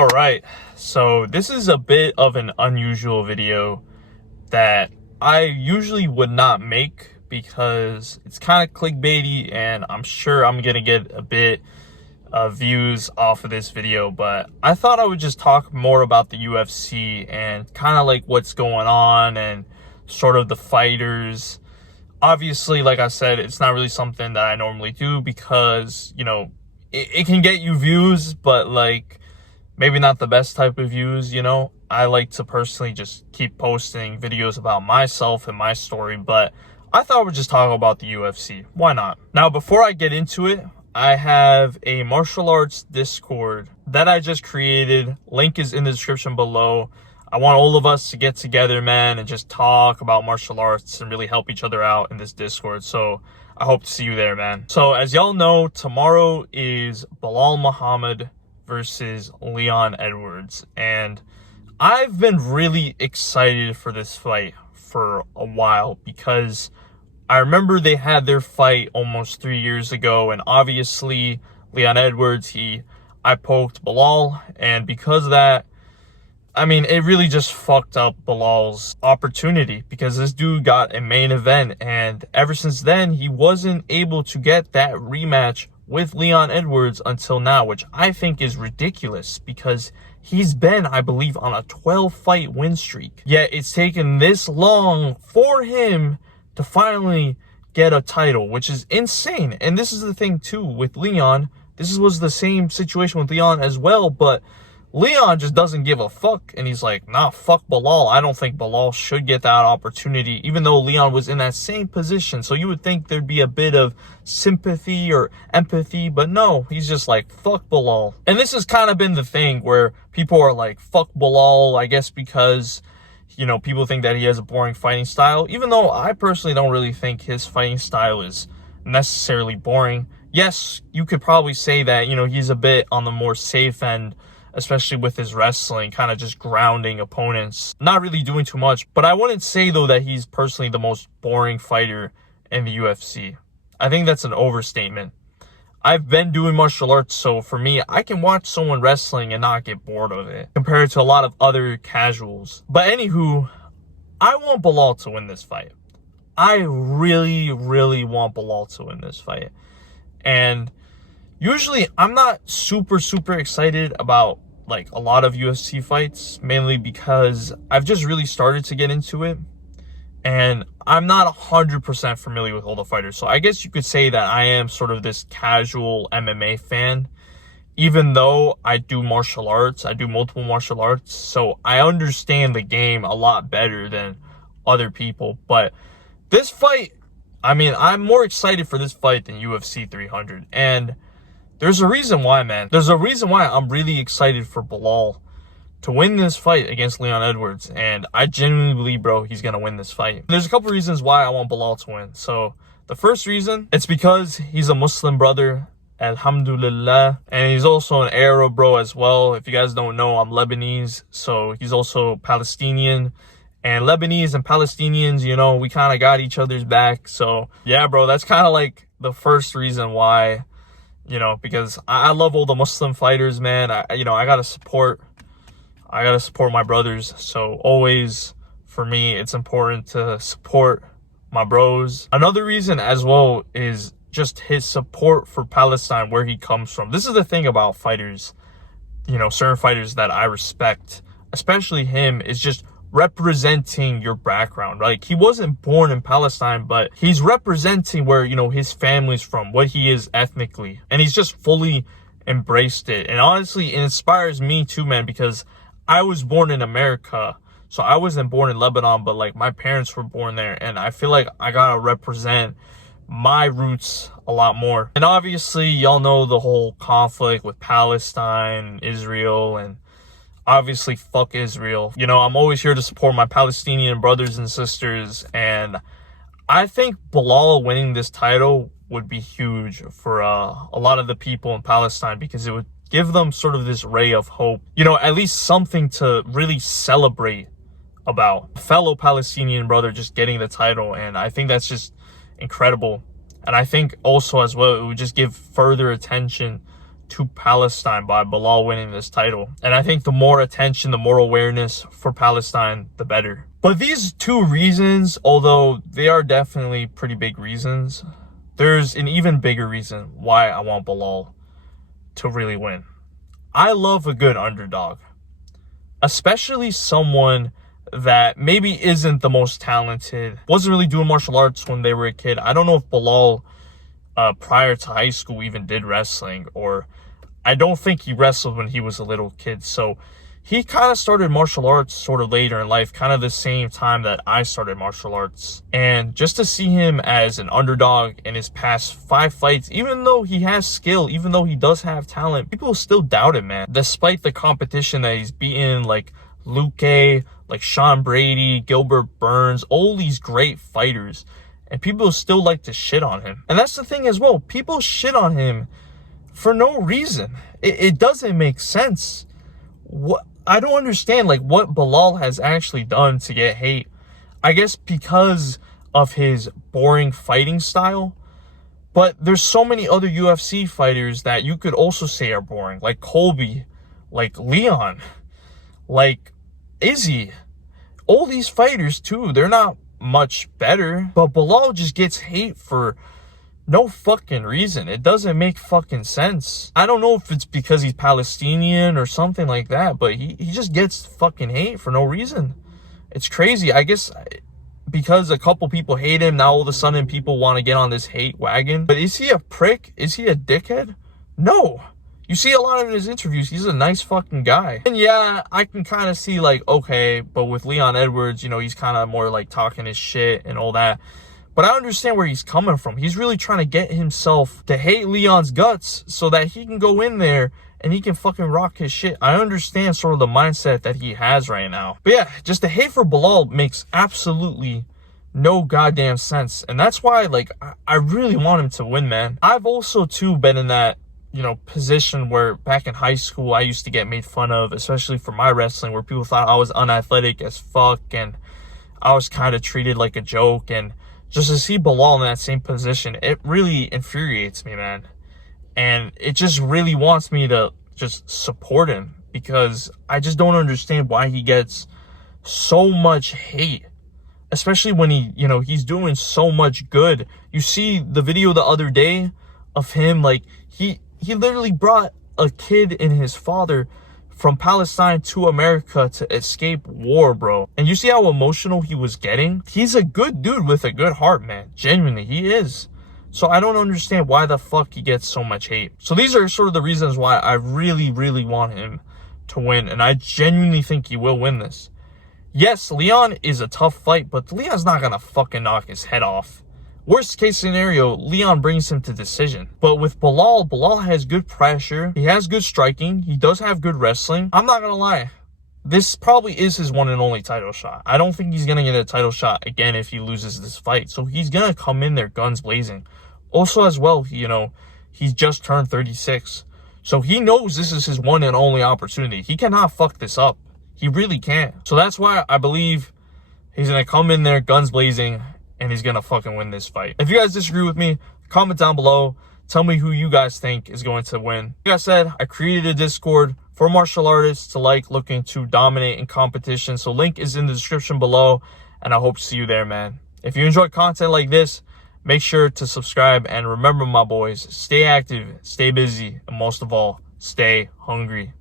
All right, so this is a bit of an unusual video that I usually would not make because it's kind of clickbaity and I'm sure I'm gonna get a bit of views off of this video, but I thought I would just talk more about the UFC and kind of like what's going on and sort of the fighters. Obviously, like I said, it's not really something that I normally do because, it can get you views, but like maybe not the best type of views. I like to personally just keep posting videos about myself and my story, but I thought we'd just talk about the UFC. Why not? Now, before I get into it, I have a martial arts Discord that I just created. Link is in the description below. I want all of us to get together, man, and just talk about martial arts and really help each other out in this Discord. So I hope to see you there, man. So as y'all know, tomorrow is Belal Muhammad versus Leon Edwards, and I've been really excited for this fight for a while because I remember they had their fight almost 3 years ago, and obviously Leon Edwards, I poked Belal, and because of that, it really just fucked up Belal's opportunity because this dude got a main event, and ever since then he wasn't able to get that rematch with Leon Edwards until now, which I think is ridiculous because he's been, I believe, on a 12-fight win streak. Yet it's taken this long for him to finally get a title, which is insane. And this is the thing too with Leon. This was the same situation with Leon as well, but Leon just doesn't give a fuck, and he's like, nah, fuck Belal. I don't think Belal should get that opportunity, even though Leon was in that same position. So you would think there'd be a bit of sympathy or empathy, but no, he's just like, fuck Belal. And this has kind of been the thing where people are like, fuck Belal, I guess because, people think that he has a boring fighting style, even though I personally don't really think his fighting style is necessarily boring. Yes, you could probably say that, he's a bit on the more safe end, especially with his wrestling, kind of just grounding opponents, not really doing too much. But I wouldn't say, though, that he's personally the most boring fighter in the UFC. I think that's an overstatement. I've been doing martial arts, so for me, I can watch someone wrestling and not get bored of it, compared to a lot of other casuals. But anywho, I want Belal to win this fight. I really, really want Belal to win this fight. And usually, I'm not super excited about like a lot of UFC fights, mainly because I've just really started to get into it, and I'm not 100% familiar with all the fighters. So I guess you could say that I am sort of this casual MMA fan, even though I do martial arts. I do multiple martial arts, so I understand the game a lot better than other people. But this fight, I'm more excited for this fight than UFC 300, and there's a reason why, man. There's a reason why I'm really excited for Belal to win this fight against Leon Edwards. And I genuinely believe, bro, he's going to win this fight. There's a couple reasons why I want Belal to win. So the first reason, it's because he's a Muslim brother, alhamdulillah. And he's also an Arab, bro, as well. If you guys don't know, I'm Lebanese. So he's also Palestinian. And Lebanese and Palestinians, we kind of got each other's back. So yeah, bro, that's kind of like the first reason why. Because I love all the Muslim fighters, man. I gotta support my brothers. So always, for me, it's important to support my bros. Another reason as well is just his support for Palestine, where he comes from. This is the thing about fighters, certain fighters that I respect, especially him, is just representing your background. Like, he wasn't born in Palestine, but he's representing where, his family's from, what he is ethnically, and he's just fully embraced it. And honestly, it inspires me too, man, because I was born in America, so I wasn't born in Lebanon, but like my parents were born there, and I feel like I gotta represent my roots a lot more. And obviously, y'all know the whole conflict with Palestine, Israel, and obviously, fuck Israel. I'm always here to support my Palestinian brothers and sisters, and I think Belal winning this title would be huge for a lot of the people in Palestine, because it would give them sort of this ray of hope, at least something to really celebrate about. A fellow Palestinian brother just getting the title, and I think that's just incredible. And I think also as well, it would just give further attention to Palestine by Belal winning this title. And I think the more attention, the more awareness for Palestine, the better. But these two reasons, although they are definitely pretty big reasons, there's an even bigger reason why I want Belal to really win. I love a good underdog, especially someone that maybe isn't the most talented, wasn't really doing martial arts when they were a kid. I don't know if Belal prior to high school even did wrestling, or I don't think he wrestled when he was a little kid. So he kind of started martial arts sort of later in life, kind of the same time that I started martial arts. And just to see him as an underdog in his past 5 fights, even though he has skill, even though he does have talent, people still doubt him, man. Despite the competition that he's beaten, like Luque, like Sean Brady, Gilbert Burns, all these great fighters, and people still like to shit on him. And that's the thing as well. People shit on him for no reason. It doesn't make sense. What I don't understand, like, what Belal has actually done to get hate. I guess because of his boring fighting style. But there's so many other UFC fighters that you could also say are boring. Like Colby, like Leon, like Izzy. All these fighters too, they're not much better. But Belal just gets hate for no fucking reason. It doesn't make fucking sense. I don't know if it's because he's Palestinian or something like that, but he just gets fucking hate for no reason. It's crazy. I guess because a couple people hate him, now all of a sudden people want to get on this hate wagon. But is he a prick? Is he a dickhead? No. You see a lot of his interviews, he's a nice fucking guy. And yeah, I can kind of see, like, okay, but with Leon Edwards, you know, he's kind of more like talking his shit and all that. But I understand where he's coming from. He's really trying to get himself to hate Leon's guts so that he can go in there and he can fucking rock his shit. I understand sort of the mindset that he has right now. But yeah, just the hate for Belal makes absolutely no goddamn sense. And that's why, like, I really want him to win, man. I've also, too, been in that, you know, position where back in high school, I used to get made fun of, especially for my wrestling, where people thought I was unathletic as fuck and I was kind of treated like a joke. And just to see Belal in that same position, it really infuriates me, man. And it just really wants me to just support him, because I just don't understand why he gets so much hate, especially when he, you know, he's doing so much good. You see the video the other day of him, like, he literally brought a kid and his father from Palestine to America to escape war, bro. And you see how emotional he was getting? He's a good dude with a good heart, man. Genuinely, he is. So I don't understand why the fuck he gets so much hate. So these are sort of the reasons why I really, really want him to win. And I genuinely think he will win this. Yes, Leon is a tough fight, but Leon's not gonna fucking knock his head off. Worst case scenario, Leon brings him to decision. But with Belal has good pressure. He has good striking. He does have good wrestling. I'm not gonna lie. This probably is his one and only title shot. I don't think he's gonna get a title shot again if he loses this fight. So he's gonna come in there guns blazing. Also as well, you know, he's just turned 36. So he knows this is his one and only opportunity. He cannot fuck this up. He really can't. So that's why I believe he's gonna come in there guns blazing and he's gonna fucking win this fight. If you guys disagree with me, comment down below. Tell me who you guys think is going to win. Like I said, I created a Discord for martial artists to like looking to dominate in competition. So link is in the description below, and I hope to see you there, man. If you enjoy content like this, make sure to subscribe. And remember, my boys, stay active, stay busy, and most of all, stay hungry.